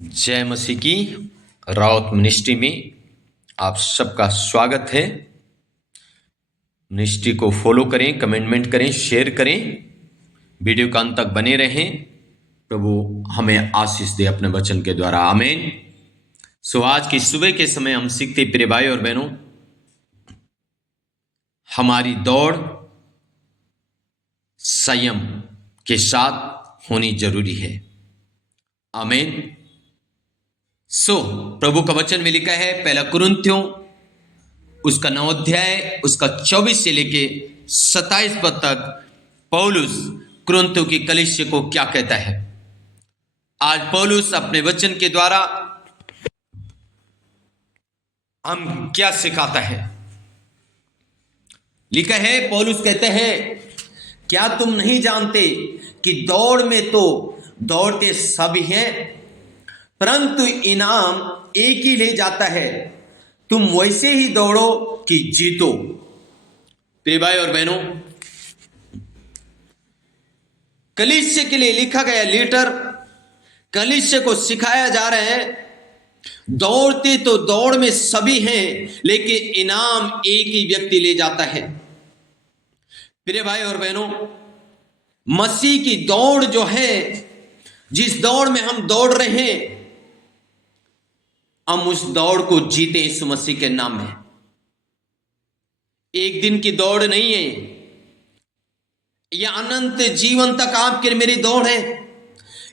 जय मसीह की। राउत मिनिस्ट्री में आप सबका स्वागत है। मिनिस्ट्री को फॉलो करें, कमेंटमेंट करें, शेयर करें, वीडियो का अंत तक बने रहें। प्रभु हमें आशीष दे अपने वचन के द्वारा, आमीन। सो आज की सुबह के समय हम सीखते, प्रिय भाई और बहनों, हमारी दौड़ संयम के साथ होनी जरूरी है, आमीन। प्रभु का वचन में लिखा है, पहला कुरिन्थियों उसका 9 अध्याय उसका 24 से लेके 27 पद तक पौलुस कुरिन्थियों की कलीसिया को क्या कहता है। आज पौलुस अपने वचन के द्वारा हम क्या सिखाता है। लिखा है, पौलुस कहते हैं, क्या तुम नहीं जानते कि दौड़ में तो दौड़ते सभी हैं, परंतु इनाम एक ही ले जाता है। तुम वैसे ही दौड़ो कि जीतो। प्रिय भाई और बहनों, कलीसिया के लिए लिखा गया लेटर कलीसिया को सिखाया जा रहा है, दौड़ते तो दौड़ में सभी हैं, लेकिन इनाम एक ही व्यक्ति ले जाता है। प्रिय भाई और बहनों, मसीह की दौड़ जो है, जिस दौड़ में हम दौड़ रहे हैं, हम उस दौड़ को जीते इस मसीह के नाम में। एक दिन की दौड़ नहीं है, यह अनंत जीवन तक आपके मेरी दौड़ है।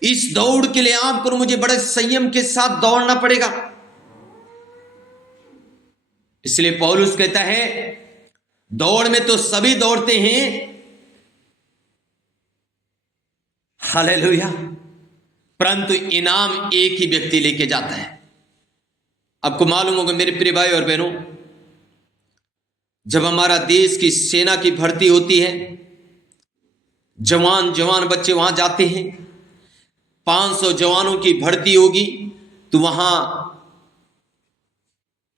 इस दौड़ के लिए आपको और मुझे बड़े संयम के साथ दौड़ना पड़ेगा। इसलिए पौलुस कहता है, दौड़ में तो सभी दौड़ते हैं, हालेलुया, परंतु इनाम एक ही व्यक्ति लेके जाता है। आपको मालूम होगा मेरे प्रिय भाई और बहनों, जब हमारा देश की सेना की भर्ती होती है, जवान बच्चे वहां जाते हैं, 500 जवानों की भर्ती होगी तो वहां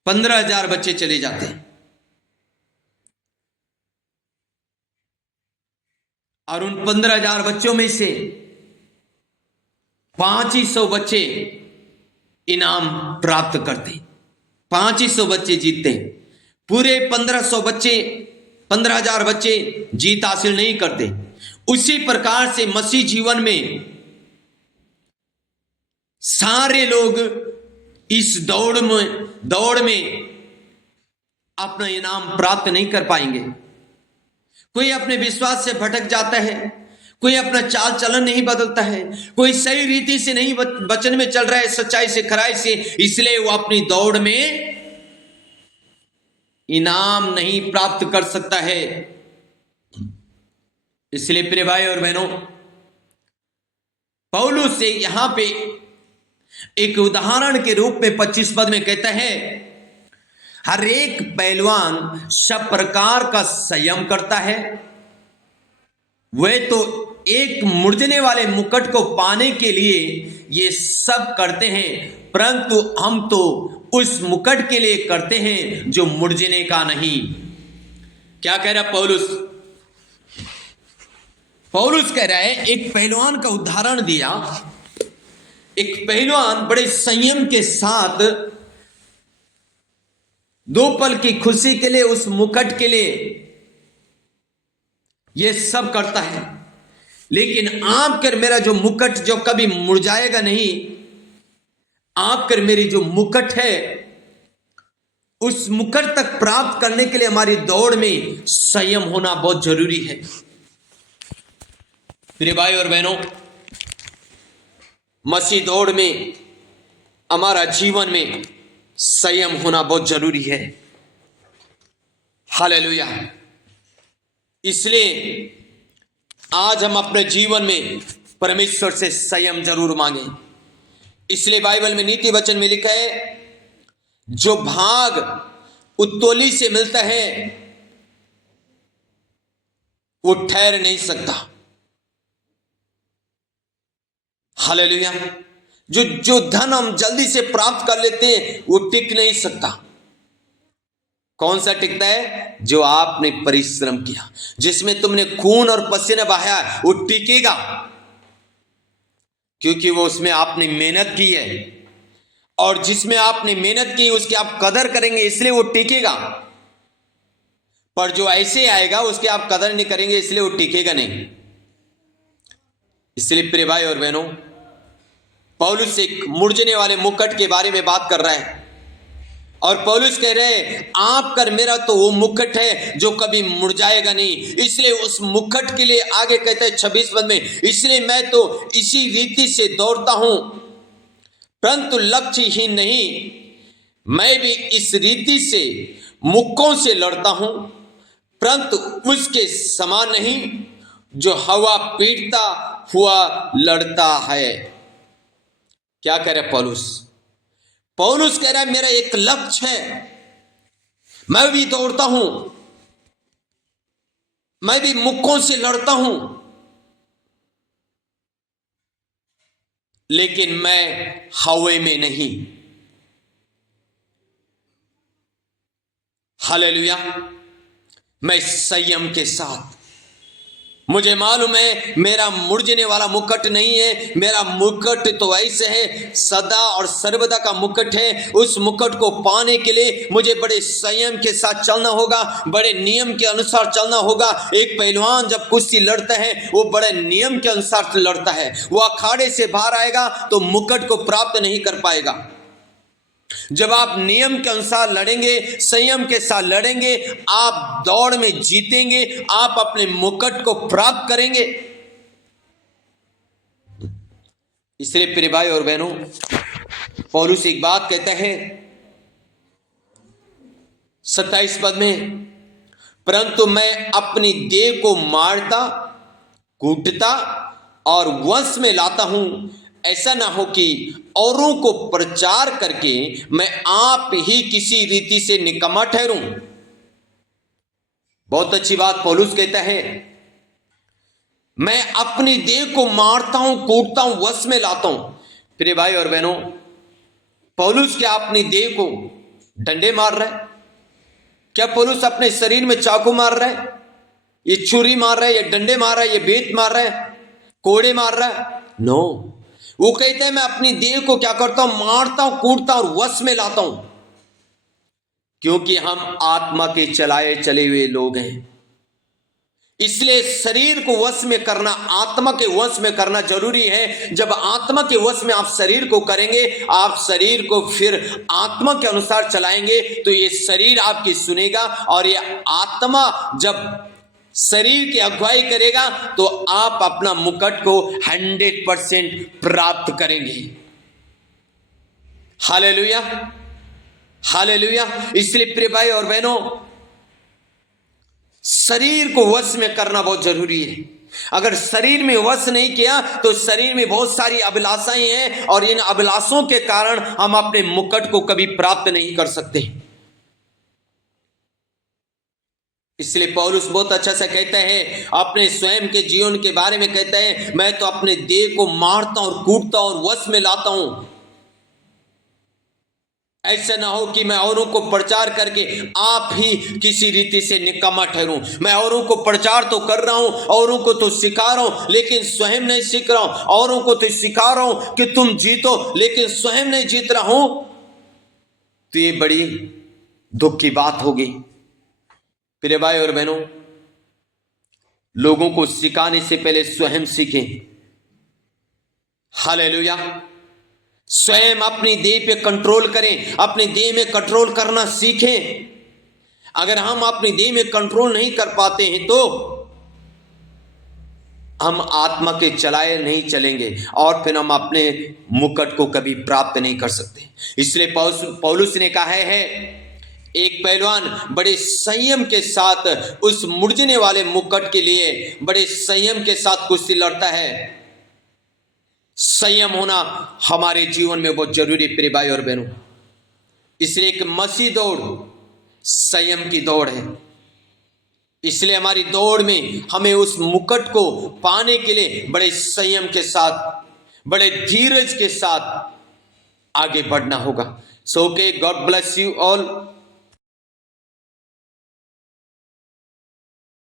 15,000 बच्चे चले जाते हैं, और उन 15,000 बच्चों में से 500 बच्चे इनाम प्राप्त करते, 500 बच्चे जीतते। पूरे 15,000 बच्चे जीत हासिल नहीं करते। उसी प्रकार से मसीह जीवन में सारे लोग इस दौड़ में अपना इनाम प्राप्त नहीं कर पाएंगे। कोई अपने विश्वास से भटक जाता है, कोई अपना चाल चलन नहीं बदलता है, कोई सही रीति से नहीं वचन में चल रहा है, सच्चाई से खराई से, इसलिए वो अपनी दौड़ में इनाम नहीं प्राप्त कर सकता है। इसलिए प्रिय भाई और बहनों, पौलुस से यहां पे एक उदाहरण के रूप में 25 पद में कहता है, हर एक पहलवान सब प्रकार का संयम करता है। वे तो एक मुड़ने वाले मुकुट को पाने के लिए ये सब करते हैं, परंतु हम तो उस मुकुट के लिए करते हैं जो मुड़ने का नहीं। क्या कह रहा पौलुस? पौलुस कह रहा है, एक पहलवान का उदाहरण दिया। एक पहलवान बड़े संयम के साथ 2 पल की खुशी के लिए, उस मुकुट के लिए ये सब करता है। लेकिन आपकर मेरा जो मुकुट जो कभी मुरझाएगा नहीं, आपकर मेरी जो मुकुट है, उस मुकुट तक प्राप्त करने के लिए हमारी दौड़ में संयम होना बहुत जरूरी है। मेरे भाई और बहनों, मसीह दौड़ में, हमारा जीवन में संयम होना बहुत जरूरी है। हालेलुया। इसलिए आज हम अपने जीवन में परमेश्वर से संयम जरूर मांगें। इसलिए बाइबल में नीति वचन में लिखा है, जो भाग उत्तोली से मिलता है वो ठहर नहीं सकता। हालेलुया। जो धन हम जल्दी से प्राप्त कर लेते हैं वो टिक नहीं सकता। कौन सा टिकता है? जो आपने परिश्रम किया, जिसमें तुमने खून और पसीना बहाया, वो टिकेगा। क्योंकि वो उसमें आपने मेहनत की है, और जिसमें आपने मेहनत की उसकी आप कदर करेंगे, इसलिए वो टिकेगा। पर जो ऐसे आएगा उसकी आप कदर नहीं करेंगे, इसलिए वो टिकेगा नहीं। इसलिए प्रिय भाई और बहनों, पौलुस एक मुरझने वाले मुकुट के बारे में बात कर रहा है, और पौलुस कह रहे हैं आप कर मेरा तो वो मुकुट है जो कभी मुरझाएगा नहीं। इसलिए उस मुकुट के लिए आगे कहते हैं 26 पद में, इसलिए मैं तो इसी रीति से दौड़ता हूं परंतु लक्ष्यहीन नहीं, मैं भी इस रीति से मुक्कों से लड़ता हूं परंतु उसके समान नहीं जो हवा पीटता हुआ लड़ता है। क्या कह रहे पौलुस? पौलुस कह रहा है मेरा एक लक्ष्य है, मैं भी दौड़ता हूं, मैं भी मुक्कों से लड़ता हूं, लेकिन मैं हवा में नहीं। हालेलुया। मैं संयम के साथ, मुझे मालूम है मेरा मुरझने वाला मुकुट नहीं है, मेरा मुकुट तो ऐसे है सदा और सर्वदा का मुकुट है। उस मुकुट को पाने के लिए मुझे बड़े संयम के साथ चलना होगा, बड़े नियम के अनुसार चलना होगा। एक पहलवान जब कुश्ती लड़ता है वो बड़े नियम के अनुसार लड़ता है। वो अखाड़े से बाहर आएगा तो मुकुट को प्राप्त नहीं कर पाएगा। जब आप नियम के अनुसार लड़ेंगे, संयम के साथ लड़ेंगे, आप दौड़ में जीतेंगे, आप अपने मुकुट को प्राप्त करेंगे। इसलिए प्रिय भाई और बहनों, पौलुस एक बात कहता है 27 पद में, परंतु मैं अपनी देह को मारता कूटता और वश में लाता हूं, ऐसा ना हो कि औरों को प्रचार करके मैं आप ही किसी रीति से निकम्मा ठहरूं। बहुत अच्छी बात पौलुस कहता है, मैं अपनी देह को मारता हूं, कूटता हूं, वश में लाता हूं। प्रिय भाई और बहनों, पौलुस क्या अपनी देह को डंडे मार रहा है? क्या पौलुस अपने शरीर में चाकू मार रहा है, ये छुरी मार रहा है, ये डंडे मार रहा है, ये बेत मार रहा है, कोड़े मार रहा है? नो, वो कहते हैं मैं अपनी देह को क्या करता हूं, मारता हूं, कूटता हूं और वश में लाता हूं। क्योंकि हम आत्मा के चलाए चले हुए लोग हैं, इसलिए शरीर को वश में करना, आत्मा के वश में करना जरूरी है। जब आत्मा के वश में आप शरीर को करेंगे, आप शरीर को फिर आत्मा के अनुसार चलाएंगे तो ये शरीर आपकी सुनेगा, और ये आत्मा जब शरीर की अगुवाई करेगा तो आप अपना मुकुट को 100% प्राप्त करेंगे। Hallelujah, hallelujah. इसलिए प्रिय भाई और बहनों, शरीर को वश में करना बहुत जरूरी है। अगर शरीर में वश नहीं किया तो शरीर में बहुत सारी अभिलाषाएं हैं, और इन अभिलाषों के कारण हम अपने मुकुट को कभी प्राप्त नहीं कर सकते। इसलिए पौलुस बहुत अच्छा सा कहता है, अपने स्वयं के जीवन के बारे में कहता है, मैं तो अपने देह को मारता और कूटता और वश में लाता हूं। ऐसा ना हो कि मैं औरों को प्रचार करके आप ही किसी रीति से निकम्मा ठहरूं। मैं औरों को प्रचार तो कर रहा हूं, औरों को तो सिखा रहा हूं, लेकिन स्वयं नहीं सीख रहा हूं। औरों को तो सिखा रहा हूं कि तुम जीतो, लेकिन स्वयं नहीं जीत रहा हूं, तो ये बड़ी दुख की बात होगी। प्रिय भाई और बहनों, लोगों को सिखाने से पहले स्वयं सीखें। हालेलुया। स्वयं अपनी देह पे कंट्रोल करें, अपनी देह में कंट्रोल करना सीखें। अगर हम अपनी देह में कंट्रोल नहीं कर पाते हैं तो हम आत्मा के चलाए नहीं चलेंगे, और फिर हम अपने मुकुट को कभी प्राप्त नहीं कर सकते। इसलिए पौलुस ने कहा है, एक पहलवान बड़े संयम के साथ उस मुरझने वाले मुकुट के लिए बड़े संयम के साथ कुश्ती लड़ता है। संयम होना हमारे जीवन में बहुत जरूरी प्रिय भाई और बहनों। इसलिए एक मसीह दौड़ संयम की दौड़ है। इसलिए हमारी दौड़ में हमें उस मुकुट को पाने के लिए बड़े संयम के साथ, बड़े धीरज के साथ आगे बढ़ना होगा। सो के गॉड ब्लेस यू ऑल।